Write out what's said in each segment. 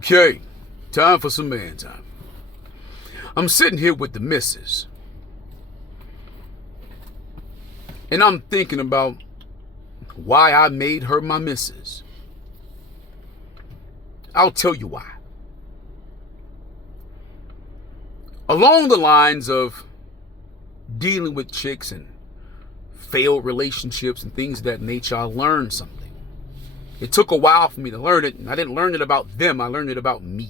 Okay, time for some man time. I'm sitting here with the missus, and I'm thinking about why I made her my missus. I'll tell you why. Along the lines of dealing with chicks and failed relationships and things of that nature, I learned something. It took a while for me to learn it, and I didn't learn it about them, I learned it about me.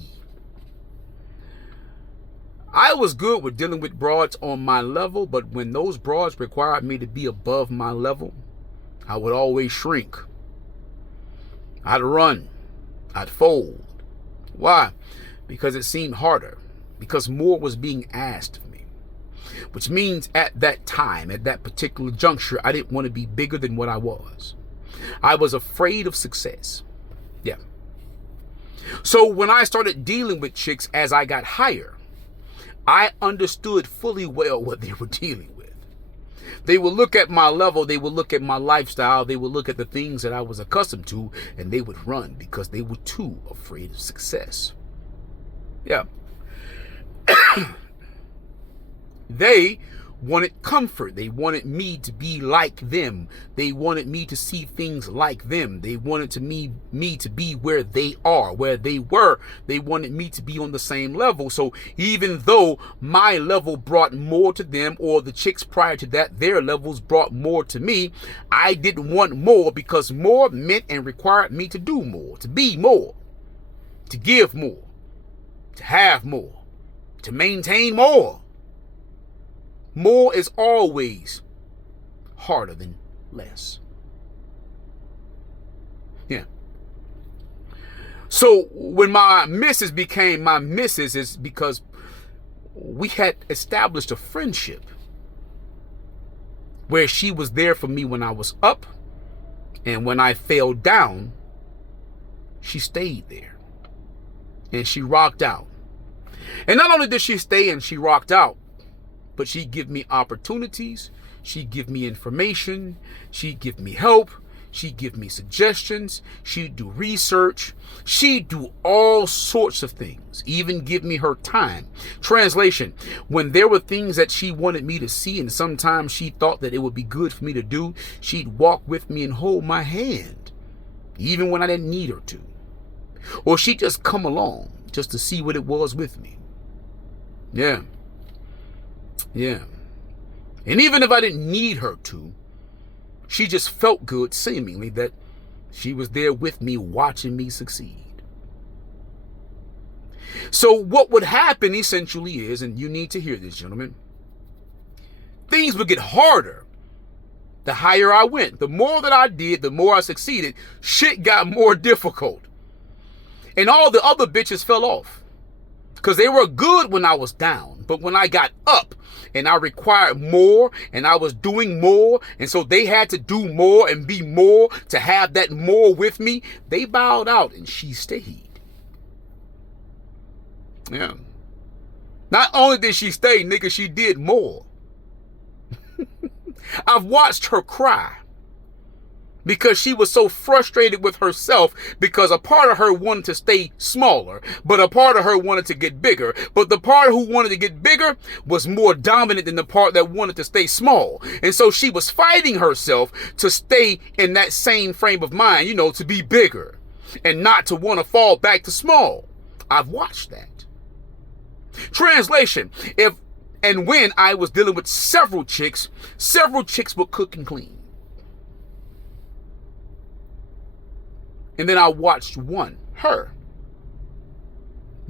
I was good with dealing with broads on my level, but when those broads required me to be above my level, I would always shrink. I'd run. I'd fold. Why? Because it seemed harder. Because more was being asked of me. Which means at that time, at that particular juncture, I didn't want to be bigger than what I was. I was afraid of success. Yeah. So when I started dealing with chicks as I got higher, I understood fully well what they were dealing with. They would look at my level, they would look at my lifestyle, they would look at the things that I was accustomed to, and they would run because they were too afraid of success. Yeah. They wanted comfort. They wanted me to be like them. They wanted me to see things like them. They wanted me to be where they are, where they were. They wanted me to be on the same level. So even though my level brought more to them, or the chicks prior to that, their levels brought more to me, I didn't want more, because more meant and required me to do more, to be more, to give more, to have more, to maintain more. More is always harder than less. Yeah. So when my missus became my missus, is because we had established a friendship where she was there for me when I was up, and when I fell down, she stayed there and she rocked out. And not only did she stay and she rocked out, but she'd give me opportunities, she'd give me information, she'd give me help, she'd give me suggestions, she'd do research, she'd do all sorts of things, even give me her time. Translation, when there were things that she wanted me to see and sometimes she thought that it would be good for me to do, she'd walk with me and hold my hand, even when I didn't need her to. Or she'd just come along just to see what it was with me. Yeah. Yeah. And even if I didn't need her to, she just felt good, seemingly, that she was there with me, watching me succeed. So what would happen essentially is, and you need to hear this, gentlemen, things would get harder the higher I went. The more that I did, the more I succeeded. Shit got more difficult. And all the other bitches fell off, because they were good when I was down. But when I got up and I required more and I was doing more, and so they had to do more and be more to have that more with me, they bowed out and she stayed. Yeah. Not only did she stay, nigga, she did more. I've watched her cry because she was so frustrated with herself, because a part of her wanted to stay smaller, but a part of her wanted to get bigger. But the part who wanted to get bigger was more dominant than the part that wanted to stay small. And so she was fighting herself to stay in that same frame of mind, to be bigger and not to want to fall back to small. I've watched that. Translation, if and when I was dealing with several chicks would cook and clean. And then I watched her,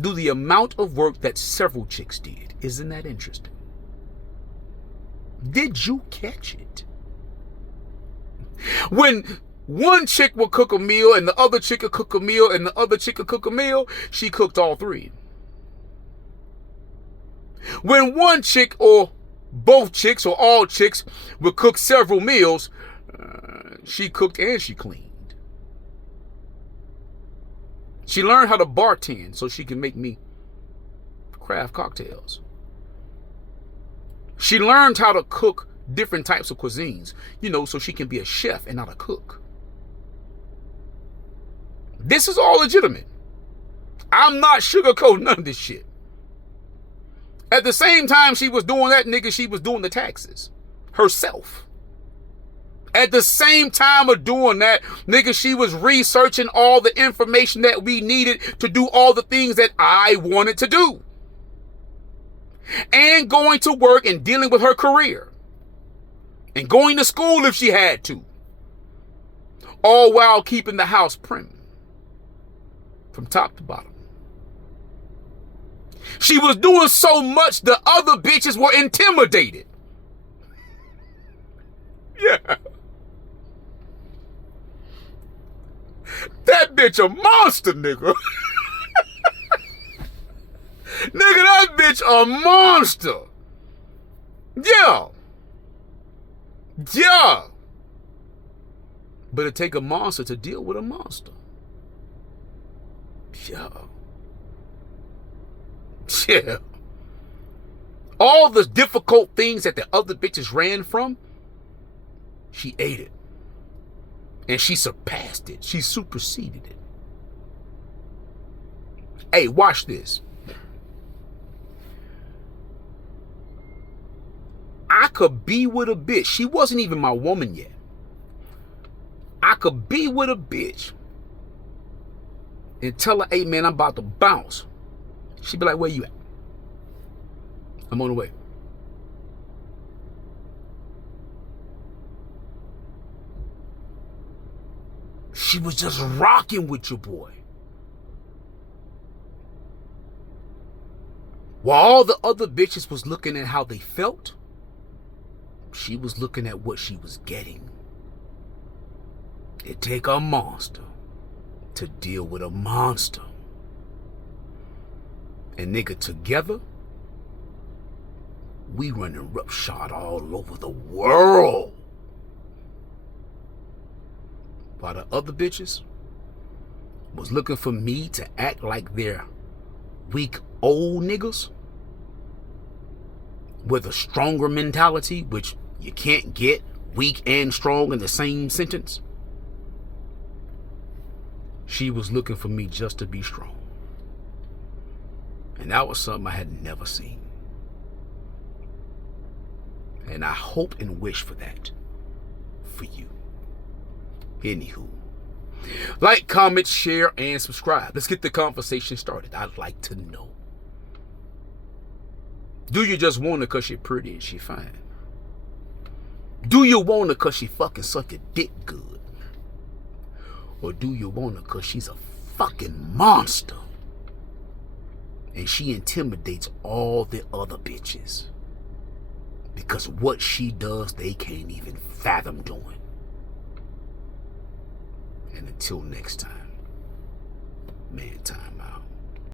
do the amount of work that several chicks did. Isn't that interesting? Did you catch it? When one chick would cook a meal and the other chick would cook a meal and the other chick would cook a meal, she cooked all three. When one chick or both chicks or all chicks would cook several meals, she cooked and she cleaned. She learned how to bartend so she can make me craft cocktails. She learned how to cook different types of cuisines, so she can be a chef and not a cook. This is all legitimate. I'm not sugarcoating none of this shit. At the same time she was doing that, nigga, she was doing the taxes herself. At the same time of doing that, nigga, she was researching all the information that we needed to do all the things that I wanted to do. And going to work and dealing with her career. And going to school if she had to. All while keeping the house prim. From top to bottom. She was doing so much the other bitches were intimidated. Yeah. That bitch a monster, nigga. Nigga, that bitch a monster. Yeah. Yeah. But it take a monster to deal with a monster. Yeah. Yeah. All the difficult things that the other bitches ran from, she ate it. And she surpassed it. She superseded it. Hey, watch this. I could be with a bitch. She wasn't even my woman yet. I could be with a bitch and tell her, hey man, I'm about to bounce. She'd be like, where you at? I'm on the way. She was just rocking with your boy. While all the other bitches was looking at how they felt, she was looking at what she was getting. It take a monster to deal with a monster. And nigga, together, we running roughshod all over the world. While the other bitches was looking for me to act like they're weak old niggas with a stronger mentality, which you can't get weak and strong in the same sentence. She was looking for me just to be strong. And that was something I had never seen. And I hope and wish for that for you. Anywho, like, comment, share, and subscribe. Let's get the conversation started. I'd like to know. Do you just want her because she's pretty and she fine? Do you want her because she fucking suck your dick good? Or do you want her because she's a fucking monster and she intimidates all the other bitches? Because what she does, they can't even fathom doing. And until next time, man, time out.